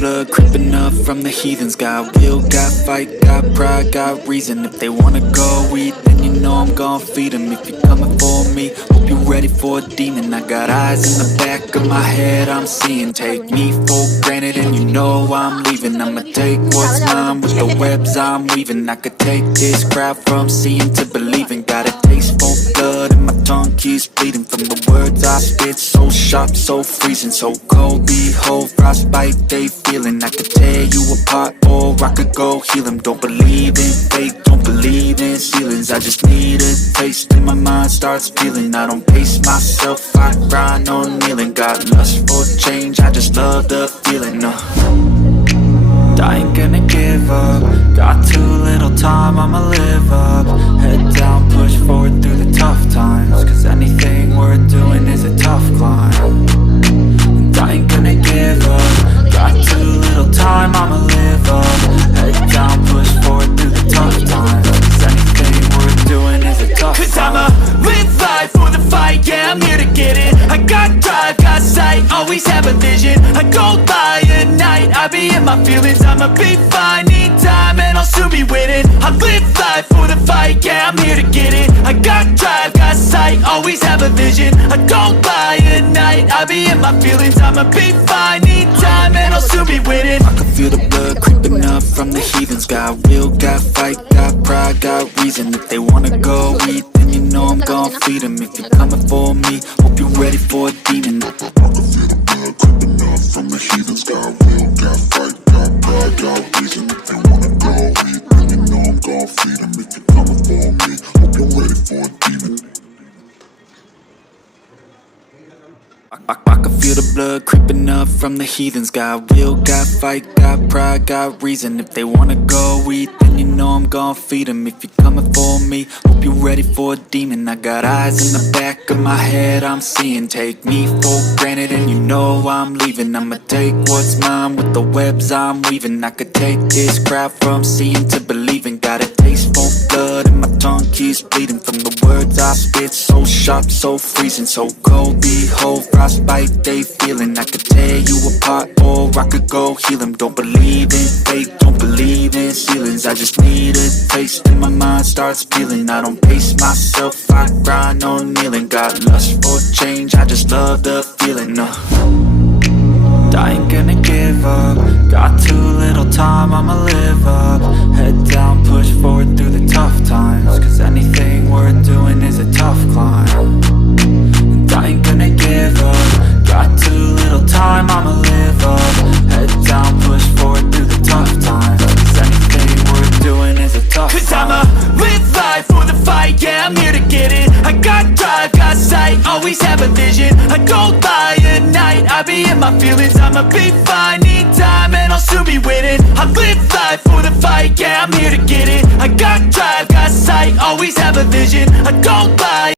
blood creeping up from the heathens. Got will, got fight, got pride, got reason. If they wanna go eat, then you know I'm gon' feed them. If you're coming for me, hope you're ready for a demon. I got eyes in the back of my head, I'm seeing. Take me for granted and you know I'm leaving. I'ma take what's mine with the webs I'm weaving. I could take this crowd from seeing to believing. Got a taste for blood and my tongue keeps bleeding from the words I spit. So sharp, so freezing, so cold. Behold, frostbite they feeling. I could tear you apart or I could go heal them. Don't believe in fate, don't believe in ceilings. I just need a taste and my mind starts peeling. I don't pace myself, I grind on kneeling. Got lust for change, I just love the feeling. I ain't gonna give up. Got too little time, I'ma live up. Head down, push forward through the tough times. Cause anything worth doing is a tough climb. And I ain't gonna give up. Got too little time, I'ma live up. Head down, push forward through the tough times. Cause anything worth doing is a tough climb. Cause I'ma live life for the fight, yeah, I'm here to get it. I got drive, got sight, always have a vision. I go by at night, I be in my feelings. I'ma be fine, need time and I'll soon be winning. I live life for the fight, yeah, I'm here to get it. I got drive, got sight, always have a vision. I go by at night, I be in my feelings. I'ma be fine, need time and I'll soon be winning. I can feel the blood creeping up from the heathens. Got will, got fight, got pride, got reason. If they wanna go eat, then you know I'm gon' feed them. If you're coming for me, hope you're ready for a demon. I can feel the blood creeping up from the heathens. Got will, got fight, got pride, got reason. If they wanna go eat, then you know I'm gon' feed them. If you're coming for me, hope you're ready for a demon. I can feel the blood creeping up from the heathens. Got will, got fight, got pride, got reason. If they wanna go eat, then you know I'm gon' feed them. If you're coming for me, hope you're ready for a demon. I got eyes in the back of my head, I'm seeing. Take me for granted and you know I'm leaving. I'ma take what's mine with the webs I'm weaving. I could take this crowd from seeing to believing. Got a taste for blood and my tongue keeps bleeding from the words I spit. So sharp, so freezing, so cold. Behold, frostbite they feeling. I could tear you apart or I could go heal them. Don't believe in fate, don't believe in ceilings. I just need a taste and my mind starts peeling. I don't pace myself, I grind on kneeling. Got lust for change, I just love the feeling. I ain't gonna give up. Got too little time, I'ma live up. Head down, push forward through the tough times. Cause anything worth doing is a tough climb. And I ain't gonna give up. Got too little time, I'ma live up. Head down, push forward through the tough times. Cause anything worth doing is a tough climb. Cause I'ma live life for the fight, yeah, I'm here to get it. I got drive, got sight, always have a vision. I go by at night, I be in my feelings. I'ma be fine, need time and I'll soon be winning. I live life for the fight, yeah, I'm here to get it. I got drive, got sight, always have a vision. I go by